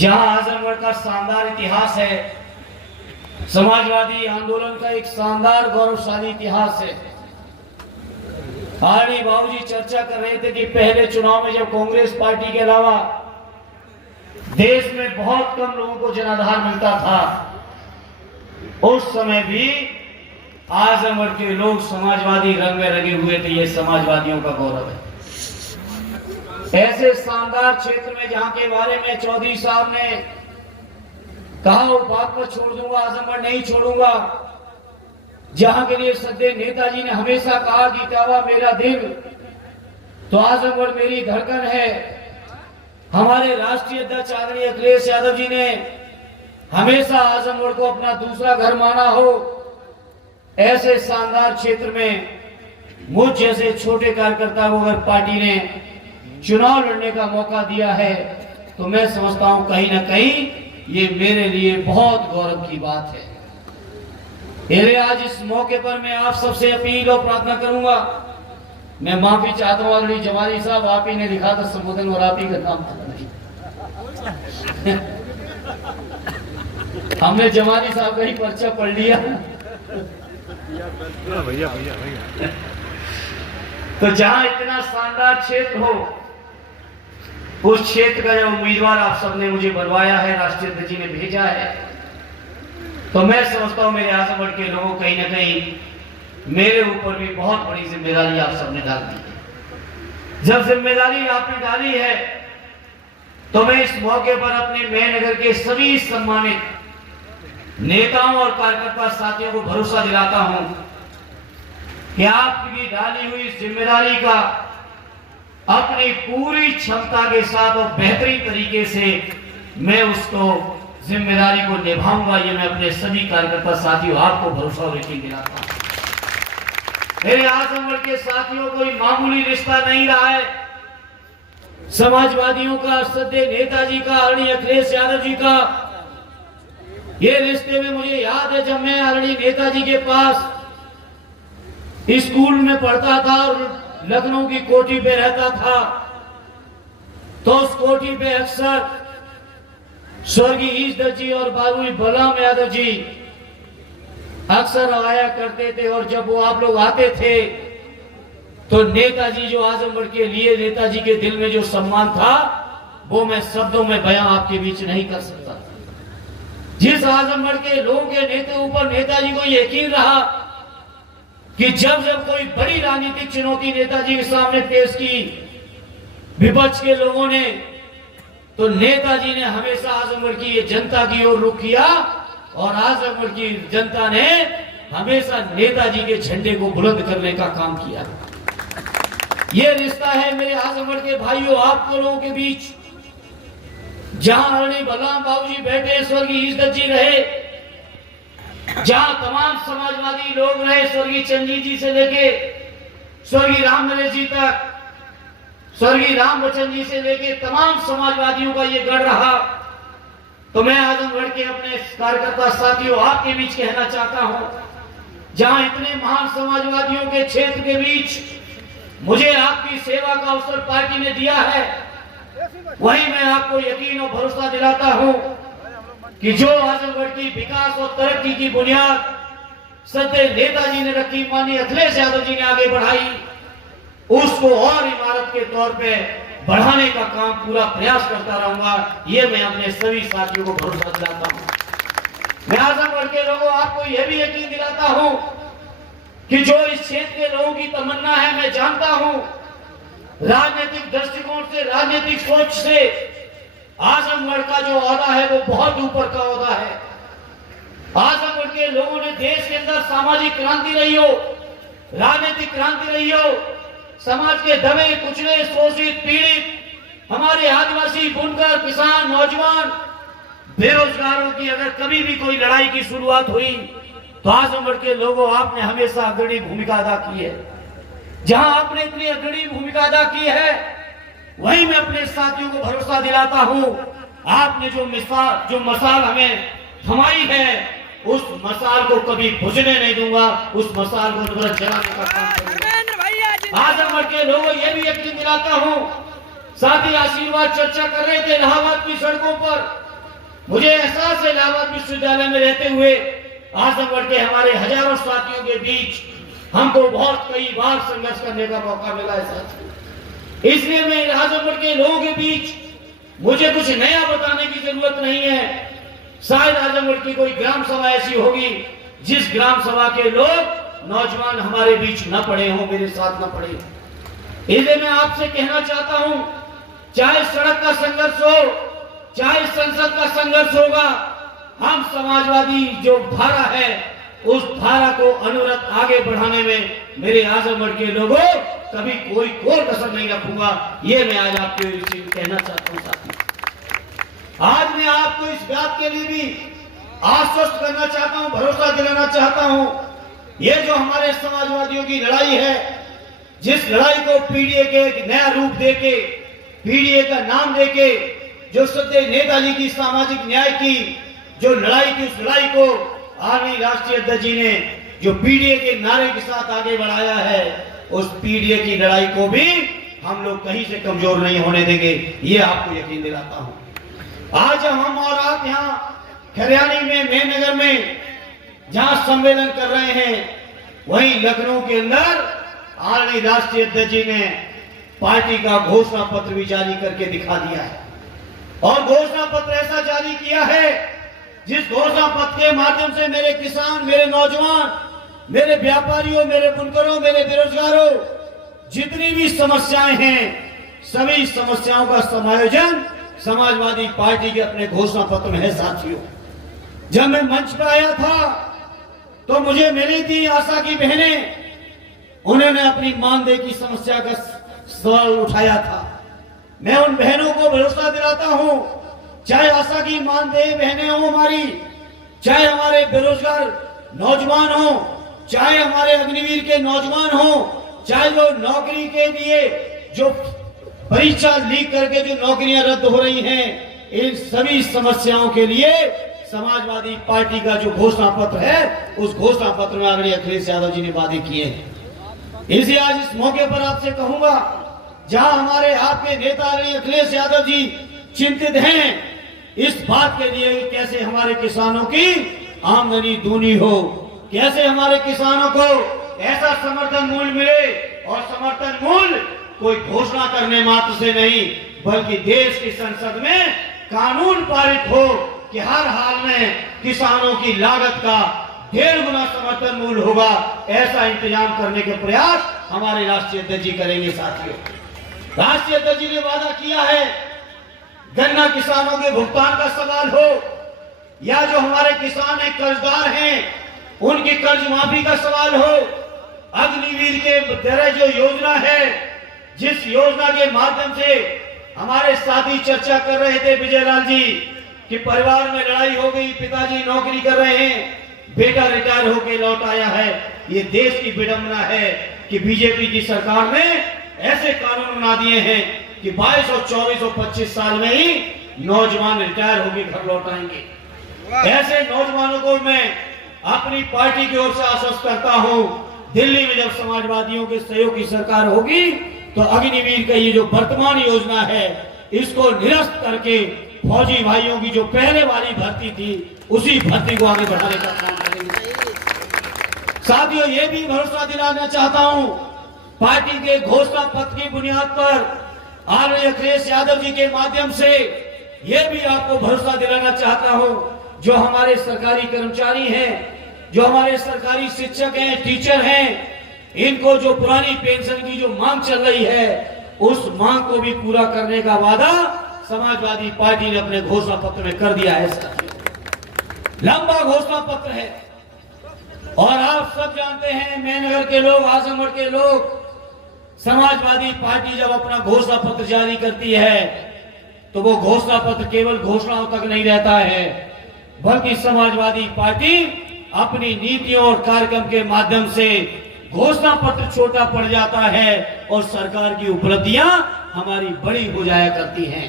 जहां आजमगढ़ का शानदार इतिहास है, समाजवादी आंदोलन का एक शानदार गौरवशाली इतिहास है। आरडी बाबूजी चर्चा कर रहे थे कि पहले चुनाव में जब कांग्रेस पार्टी के अलावा देश में बहुत कम लोगों को जनाधार मिलता था, उस समय भी आजमगढ़ के लोग समाजवादी रंग में रंगे हुए थे। ये समाजवादियों का गौरव है। ऐसे शानदार क्षेत्र में जहां के बारे में चौधरी साहब ने कहा वो बात पर छोड़ दूंगा, आजमगढ़ नहीं छोड़ूंगा, जहां के लिए सदैव नेताजी ने हमेशा कहा कि काबा मेरा दिल तो आजमगढ़ मेरी धड़कन है। हमारे राष्ट्रीय अध्यक्ष आदरणीय अखिलेश यादव जी ने हमेशा आजमगढ़ को अपना दूसरा घर माना हो। ऐसे शानदार क्षेत्र में मुझ जैसे छोटे कार्यकर्ता को अगर पार्टी ने चुनाव लड़ने का मौका दिया है तो मैं समझता हूं कहीं ना कहीं ये मेरे लिए बहुत गौरव की बात है। मेरे आज इस मौके पर मैं आप सबसे अपील और प्रार्थना करूंगा। मैं माफी चाहता हूं आदरणीय जमाली साहब, आप ही ने लिखा था संबोधन और आप ही का नाम था नहीं। हमने जमाली साहब का ही पर्चा पढ़ लिया। भैया भैया भैया तो जहां इतना शानदार क्षेत्र हो, उस क्षेत्र का जो उम्मीदवार आप सबने मुझे बनवाया है, राष्ट्रीय अध्यक्ष जी ने भेजा है, तो मैं समझता हूं मेरे आजमगढ़ के लोगों कहीं ना कहीं मेरे ऊपर भी बहुत बड़ी जिम्मेदारी आप सबने डाल दी है। जब जिम्मेदारी आपने डाली है तो मैं इस मौके पर अपने मेहनगर के सभी सम्मानित नेताओं और कार्यकर्ता साथियों को भरोसा दिलाता हूं कि आपकी डाली हुई जिम्मेदारी का अपनी पूरी क्षमता के साथ और बेहतरीन तरीके से मैं उसको जिम्मेदारी को निभाऊंगा। ये मैं अपने सभी कार्यकर्ता साथियों आपको भरोसा और यकीन दिलाता हूं। मेरे आजमगढ़ के साथियों कोई मामूली रिश्ता नहीं रहा है। समाजवादियों का, सदैव नेताजी का, आदरणीय अखिलेश यादव जी का ये रिश्ते में मुझे याद है जब मैं आदरणीय नेताजी के पास स्कूल में पढ़ता था और लखनऊ की कोठी पे रहता था, तो उस कोठी पे अक्सर स्वर्गीय ईश्वर जी और बाबू बलराम यादव जी अक्सर आया करते थे। और जब वो आप लोग आते थे तो नेताजी जो आजमगढ़ के लिए नेताजी के दिल में जो सम्मान था वो मैं शब्दों में बयां आपके बीच नहीं कर सकता। जिस आजमगढ़ के लोगों के नेता ऊपर नेताजी को यकीन रहा कि जब जब कोई बड़ी राजनीतिक चुनौती नेताजी के सामने पेश की विपक्ष के लोगों ने, तो नेताजी ने हमेशा आजमगढ़ की ये जनता की ओर रुख किया और आजमगढ़ की जनता ने हमेशा नेताजी के झंडे को बुलंद करने का काम किया। ये रिश्ता है मेरे आजमगढ़ के भाइयों आप लोगों के बीच। जहां आदरणीय बलराम बाबूजी बैठे, स्वर्गीय ईश्वर जी रहे, जहां तमाम समाजवादी लोग रहे, स्वर्गीय चंद्रजीत जी से लेके स्वर्गीय राम नरेश जी तक, स्वर्गीय राम बच्चन जी से लेके तमाम समाजवादियों का ये गढ़ रहा। तो मैं आजमगढ़ के अपने कार्यकर्ता साथियों आपके बीच कहना चाहता हूं, जहां इतने महान समाजवादियों के क्षेत्र के बीच मुझे आपकी सेवा का अवसर पार्टी ने दिया है, वहीं मैं आपको यकीन और भरोसा दिलाता हूं कि जो आजमगढ़ की विकास और तरक्की की बुनियाद सदैव नेताजी ने रखी, माननीय अखिलेश यादव जी ने आगे बढ़ाई, उसको और इमारत के तौर पे बढ़ाने का काम पूरा प्रयास करता रहूंगा। ये मैं अपने सभी साथियों को भरोसा दिलाता हूं। मैं आजमगढ़ के लोगों आपको यह भी यकीन दिलाता हूं कि जो इस क्षेत्र के लोगों की तमन्ना है, मैं जानता हूं राजनीतिक दृष्टिकोण से, राजनीतिक सोच से आजमगढ़ का जो ओहदा है वो बहुत ऊपर का ओहदा है। आजमगढ़ के लोगों ने देश के अंदर सामाजिक क्रांति रही हो, राजनीतिक क्रांति रही हो, समाज के दबे कुचले शोषित पीड़ित हमारे आदिवासी बुनकर किसान नौजवान बेरोजगारों की अगर कभी भी कोई लड़ाई की शुरुआत हुई तो आजमगढ़ के लोगों आपने हमेशा अग्रणी भूमिका अदा की है। जहां आपने इतनी अग्रणी भूमिका अदा की है, वहीं मैं अपने साथियों को भरोसा दिलाता हूं आपने जो मसाल हमें थमाई है उस मसाल को कभी बुझने नहीं दूंगा, उस मसाल को तुरंत जलाने का काम करूंगा। आजमगढ़ के लोगों ये भी यकीन दिलाता हूं, साथ ही आशीर्वाद चर्चा कर रहे थे इलाहाबाद की सड़कों पर, मुझे एहसास है इलाहाबाद विश्वविद्यालय में रहते हुए आजमगढ़ के हमारे हजारों साथियों के बीच हमको बहुत कई बार संघर्ष करने का मौका मिला है साथियों। इसलिए मैं आजमगढ़ के लोगों के बीच मुझे कुछ नया बताने की जरूरत नहीं है। शायद आजमगढ़ की कोई ग्राम सभा ऐसी होगी जिस ग्राम सभा के लोग नौजवान हमारे बीच न पड़े हों, मेरे साथ न पड़े। इसलिए मैं आपसे कहना चाहता हूं, चाहे सड़क का संघर्ष हो, चाहे संसद का संघर्ष होगा, हम समाजवादी जो धारा है उस धारा को अनवरत आगे बढ़ाने में मेरे आजमगढ़ के लोगों कभी कोई कसर नहीं रखूंगा। ये मैं आज आपको कहना चाहता हूं साथियों। आज मैं आपको इस बात के लिए भी आश्वस्त करना चाहता हूं, भरोसा दिलाना चाहता हूं, ये जो हमारे समाजवादियों की लड़ाई है, जिस लड़ाई को पीडीए के एक नया रूप देके, पीडीए का नाम देके, जो सत्य नेताजी की सामाजिक न्याय की जो लड़ाई थी, उस लड़ाई को आदरणीय राष्ट्रीय अध्यक्ष जी ने जो पीडीए के नारे के साथ आगे बढ़ाया है, उस पीडीए की लड़ाई को भी हम लोग कहीं से कमजोर नहीं होने देंगे, ये आपको यकीन दिलाता हूं। आज हम और आप यहाँ खरियानी में, मेहनगर में जहां सम्मेलन कर रहे हैं, वहीं लखनऊ के अंदर आदरणीय राष्ट्रीय अध्यक्ष जी ने पार्टी का घोषणा पत्र भी जारी करके दिखा दिया है। और घोषणा पत्र ऐसा जारी किया है जिस घोषणा पत्र के माध्यम से मेरे किसान, मेरे नौजवान, मेरे व्यापारियों, मेरे बुनकरों, मेरे बेरोजगारों, जितनी भी समस्याएं हैं, सभी समस्याओं का समायोजन समाजवादी पार्टी के अपने घोषणा पत्र में है साथियों। जब मैं मंच पर आया था तो मुझे मिली थी आशा की बहनें, उन्होंने अपनी मानदेय की समस्या का सवाल उठाया था। मैं उन बहनों को भरोसा दिलाता हूं, चाहे आशा की मानदेय बहनें हो हमारी, चाहे हमारे बेरोजगार नौजवान हो, चाहे हमारे अग्निवीर के नौजवान हो, चाहे जो नौकरी के लिए जो परीक्षा लीक करके जो नौकरियां रद्द हो रही हैं, इन सभी समस्याओं के लिए समाजवादी पार्टी का जो घोषणा पत्र है, उस घोषणा पत्र में आदरणीय अखिलेश यादव जी ने वादे किए हैं। इसी आज इस मौके पर आपसे कहूंगा, जहां हमारे आपके नेता आदरणीय अखिलेश यादव जी चिंतित हैं इस बात के लिए कैसे हमारे किसानों की आमदनी दूनी हो, कैसे हमारे किसानों को ऐसा समर्थन मूल्य मिले, और समर्थन मूल्य कोई घोषणा करने मात्र से नहीं, बल्कि देश की संसद में कानून पारित हो कि हर हाल में किसानों की लागत का 1.5 गुना समर्थन मूल्य होगा, ऐसा इंतजाम करने के प्रयास हमारे राष्ट्रीय अध्यक्ष जी करेंगे साथियों। राष्ट्रीय अध्यक्ष जी ने वादा किया है, गन्ना किसानों के भुगतान का सवाल हो, या जो हमारे किसान हैं, कर्जदार हैं, उनकी कर्ज माफी का सवाल हो, अग्निवीर के तहत जो योजना है, जिस योजना के माध्यम से हमारे साथी चर्चा कर रहे थे विजयलाल जी कि परिवार में लड़ाई हो गई, पिताजी नौकरी कर रहे हैं, बेटा रिटायर होकर लौट आया है। ये देश की विडंबना है कि बीजेपी की सरकार ने ऐसे कानून बना दिए हैं कि 22 और 24 और 25 साल में ही नौजवान रिटायर होकर घर लौट आएंगे। ऐसे नौजवानों को मैं अपनी पार्टी की ओर से आश्वस्त करता हूं, दिल्ली में जब समाजवादियों के सहयोग की सरकार होगी तो अग्निवीर का ये जो वर्तमान योजना है, इसको निरस्त करके फौजी भाइयों की जो पहले वाली भर्ती थी, उसी भर्ती को आगे बढ़ाने का काम करेंगे। साथियों, ये भी भरोसा दिलाना चाहता हूं, पार्टी के घोषणा पत्र की बुनियाद पर आदरणीय अखिलेश यादव जी के माध्यम से ये भी आपको भरोसा दिलाना चाहता हूं, जो हमारे सरकारी कर्मचारी हैं, जो हमारे सरकारी शिक्षक हैं, टीचर हैं, इनको जो पुरानी पेंशन की जो मांग चल रही है, उस मांग को भी पूरा करने का वादा समाजवादी पार्टी ने अपने घोषणा पत्र में कर दिया है। लंबा घोषणा पत्र है और आप सब जानते हैं, मेहनगर के लोग, आजमगढ़ के लोग, समाजवादी पार्टी जब अपना घोषणा पत्र जारी करती है तो वो घोषणा पत्र केवल घोषणाओं तक नहीं रहता है, बल्कि समाजवादी पार्टी अपनी नीतियों और कार्यक्रम के माध्यम से घोषणा पत्र छोटा पड़ जाता है और सरकार की उपलब्धियां हमारी बड़ी हो जाया करती हैं।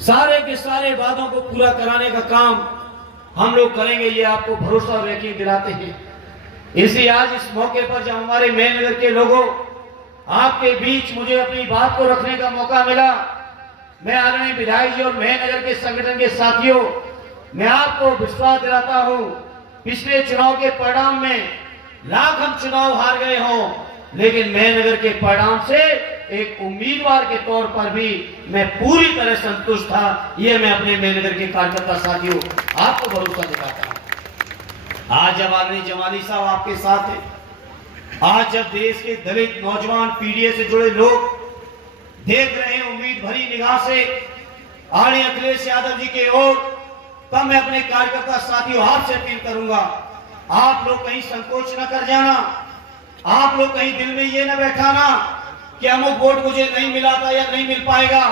सारे के सारे वादों को पूरा कराने का काम हम लोग करेंगे, ये आपको भरोसा और यकीन दिलाते हैं। इसी आज इस मौके पर जब हमारे मेहनगर के लोगों आपके बीच मुझे अपनी बात को रखने का मौका मिला, मैं आदरणीय विधायक जी और महेनगर के संगठन के साथियों, मैं आपको विश्वास दिलाता हूं, पिछले चुनाव के परिणाम में लाख हम चुनाव हार गए हों, लेकिन महेनगर के परिणाम से एक उम्मीदवार के तौर पर भी मैं पूरी तरह संतुष्ट था। ये मैं अपने महेनगर के कार्यकर्ता साथियों आपको भरोसा दिलाता हूं। आज जब आदरणीय जमाली साहब आपके साथ है, आज जब देश के दलित नौजवान पीढ़ी से जुड़े लोग देख रहे हैं उम्मीद भरी निगाह से आदरणीय अखिलेश यादव जी की ओर, तब मैं अपने कार्यकर्ता साथियों आपसे अपील करूंगा, आप लोग कहीं संकोच न कर जाना, आप लोग कहीं दिल में ये न बैठाना कि अमुक वोट मुझे नहीं मिला था या नहीं मिल पाएगा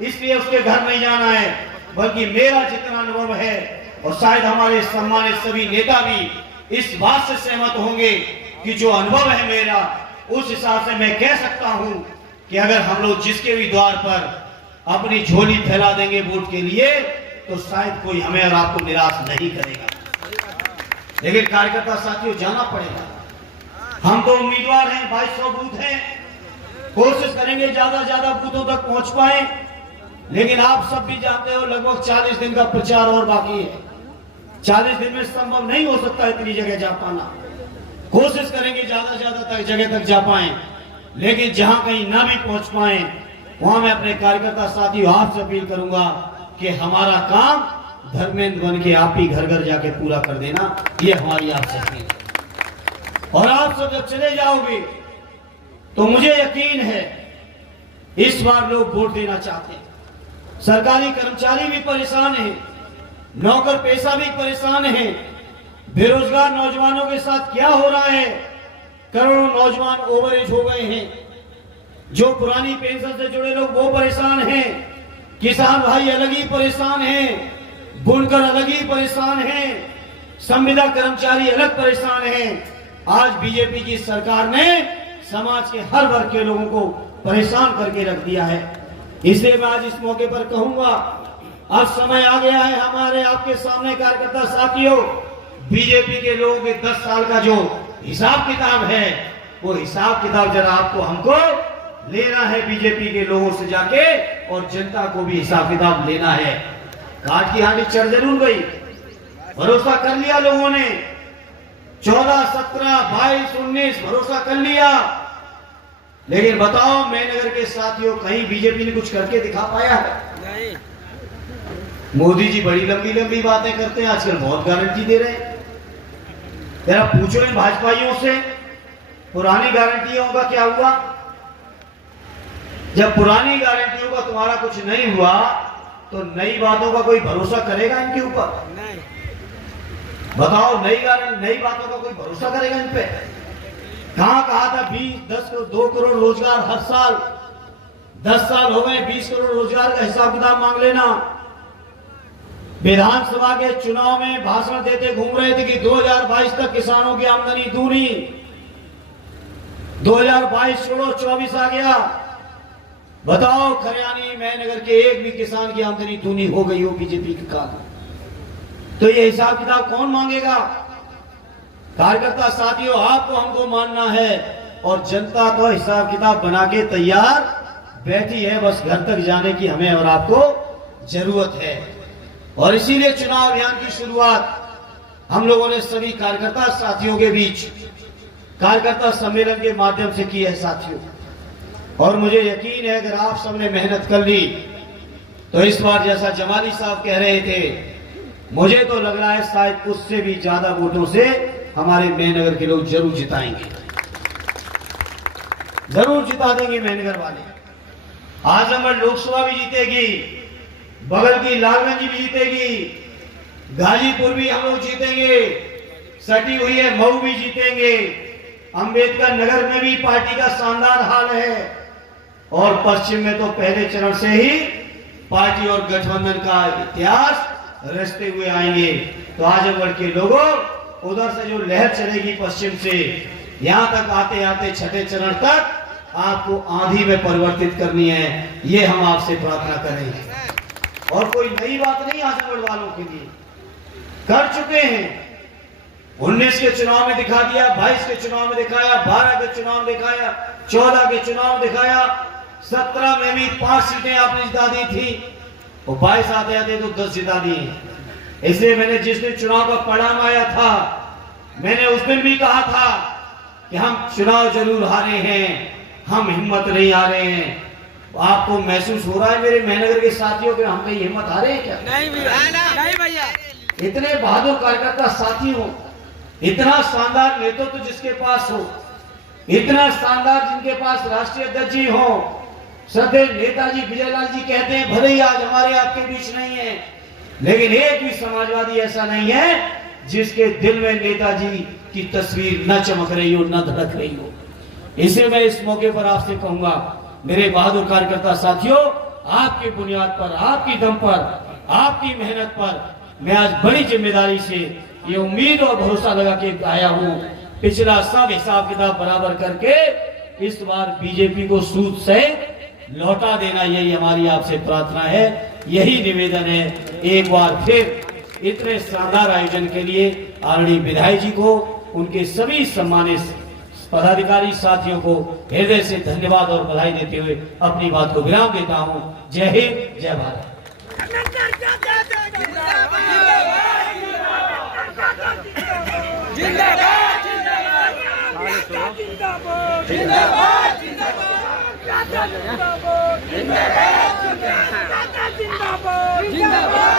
इसलिए उसके घर नहीं जाना है, बल्कि मेरा जितना अनुभव है और शायद हमारे सम्मानित सभी नेता भी इस बात से सहमत होंगे कि जो अनुभव है मेरा, उस हिसाब से मैं कह सकता हूं कि अगर हम लोग जिसके भी द्वार पर अपनी झोली फैला देंगे वोट के लिए, तो शायद कोई हमें और आपको निराश नहीं करेगा। लेकिन कार्यकर्ता साथियों जाना पड़ेगा, हम तो उम्मीदवार हैं, 2200 बूथ हैं, कोशिश करेंगे ज्यादा ज्यादा बूथों तक पहुंच पाए, लेकिन आप सब भी जानते हो लगभग 40 दिन का प्रचार और बाकी है। 40 दिन में संभव नहीं हो सकता इतनी जगह जा पाना, कोशिश करेंगे ज्यादा ज्यादा जगह तक जा पाए, लेकिन जहां कहीं ना भी पहुंच पाए वहां मैं अपने कार्यकर्ता साथियों आपसे अपील करूंगा कि हमारा काम धर्मेंद्र बन के आप ही घर घर जाके पूरा कर देना, ये हमारी आपसे अपील है। और आप सब जब चले जाओगे तो मुझे यकीन है इस बार लोग वोट देना चाहते हैं। सरकारी कर्मचारी भी परेशान हैं, नौकर पेशा भी परेशान हैं, बेरोजगार नौजवानों के साथ क्या हो रहा है, करोड़ों नौजवान ओवरएज हो गए हैं, जो पुरानी पेंशन से जुड़े लोग वो परेशान हैं, किसान भाई अलग ही परेशान हैं, बुनकर अलग ही परेशान हैं, संविदा कर्मचारी अलग परेशान हैं। आज बीजेपी की सरकार ने समाज के हर वर्ग के लोगों को परेशान करके रख दिया है। इसलिए मैं आज इस मौके पर कहूंगा, अब समय आ गया है हमारे आपके सामने कार्यकर्ता साथियों, बीजेपी के लोगों के 10 साल का जो हिसाब किताब है, वो हिसाब किताब जरा आपको हमको लेना है बीजेपी के लोगों से जाके, और जनता को भी हिसाब किताब लेना है। काट की हांडी चढ़ जरूर गई, भरोसा कर लिया लोगों ने, 14, 17, 22, 19 भरोसा कर लिया, लेकिन बताओ महेनगर के साथियों कहीं बीजेपी ने कुछ करके दिखा पाया है? नहीं। मोदी जी बड़ी लंबी लंबी बातें करते हैं, आजकल बहुत गारंटी दे रहे हैं। जरा पूछो इन भाजपाइयों से पुरानी गारंटियों का क्या हुआ? जब पुरानी गारंटियों का तुम्हारा कुछ नहीं हुआ तो नई बातों का कोई भरोसा करेगा इनके ऊपर? नहीं। बताओ, नई बातों का कोई भरोसा करेगा इन पे? कहां कहा था 2 करोड़ रोजगार हर साल, 10 साल हो गए 20 करोड़ रोजगार का हिसाब किताब मांग लेना। विधानसभा के चुनाव में भाषण देते घूम रहे थे कि 2022 तक किसानों की आमदनी दूनी, 2022 छोड़ो 24 आ गया, बताओ खरियानी महेनगर के एक भी किसान की आमदनी दूनी हो गई हो बीजेपी के काल में, तो ये हिसाब किताब कौन मांगेगा? कार्यकर्ता साथियों आपको हमको मानना है, और जनता तो हिसाब किताब बना के तैयार बैठी है, बस घर तक जाने की हमें और आपको जरूरत है। और इसीलिए चुनाव अभियान की शुरुआत हम लोगों ने सभी कार्यकर्ता साथियों के बीच कार्यकर्ता सम्मेलन के माध्यम से की है साथियों, और मुझे यकीन है अगर आप सबने मेहनत कर ली तो इस बार जैसा जमाली साहब कह रहे थे, मुझे तो लग रहा है शायद उससे भी ज्यादा वोटों से हमारे महेनगर के लोग जरूर जिताएंगे, जरूर जिता देंगे महेनगर वाले। आजमगढ़ लोकसभा भी जीतेगी, बगल की लालगंज भी जीतेगी, गाजीपुर भी हम लोग जीतेंगे, सटी हुई है मऊ भी जीतेंगे, अंबेडकर नगर में भी पार्टी का शानदार हाल है, और पश्चिम में तो पहले चरण से ही पार्टी और गठबंधन का इतिहास रचते हुए आएंगे। तो आजमगढ़ के लोगों, उधर से जो लहर चलेगी पश्चिम से, यहां तक आते आते छठे चरण तक आपको आंधी में परिवर्तित करनी है, ये हम आपसे प्रार्थना करें। और कोई नई बात नहीं आजमगढ़ वालों के लिए, कर चुके हैं। 19 के चुनाव में दिखा दिया, 22 के चुनाव में दिखाया, 12 के चुनाव में दिखाया, 14 के चुनाव में दिखाया, 17 में भी 5 सीटें आपने जिता दी थी, वो 22 आते आते तो 10 जिता दी। इसलिए मैंने जिस दिन चुनाव का परिणाम आया था, मैंने उस दिन भी कहा था कि हम चुनाव जरूर हारे हैं, हम हिम्मत नहीं हारे हैं। आपको महसूस हो रहा है मेरे मेहनगर के साथियों के हम कहीं हिम्मत हारे हैं क्या? नहीं भैया। इतने बहादुर कार्यकर्ता साथी हो, इतना शानदार नेतृत्व जिसके पास हो, इतना शानदार जिनके पास राष्ट्रीय अध्यक्ष जी हो, श्रद्धेय नेताजी विजयलाल जी कहते हैं भले ही आज हमारे आपके बीच नहीं है, लेकिन एक भी समाजवादी ऐसा नहीं है जिसके दिल में नेताजी की तस्वीर न चमक रही हो, न धड़क रही हो। इसे मैं इस मौके पर आपसे कहूंगा, मेरे बहादुर कार्यकर्ता साथियों, आपकी बुनियाद पर, आपकी दम पर, आपकी मेहनत पर मैं आज बड़ी जिम्मेदारी से ये उम्मीद और भरोसा लगा के आया हूं, पिछला सब हिसाब किताब बराबर करके इस बार बीजेपी को सूद से लौटा देना, यही हमारी आपसे प्रार्थना है, यही निवेदन है। एक बार फिर इतने शानदार आयोजन के लिए आदरणीय विधायक जी को, उनके सभी सम्मानित पदाधिकारी साथियों को हृदय से धन्यवाद और बधाई देते हुए अपनी बात को विराम देता हूं। जय हिंद, जय भारत। जिंदाबाद।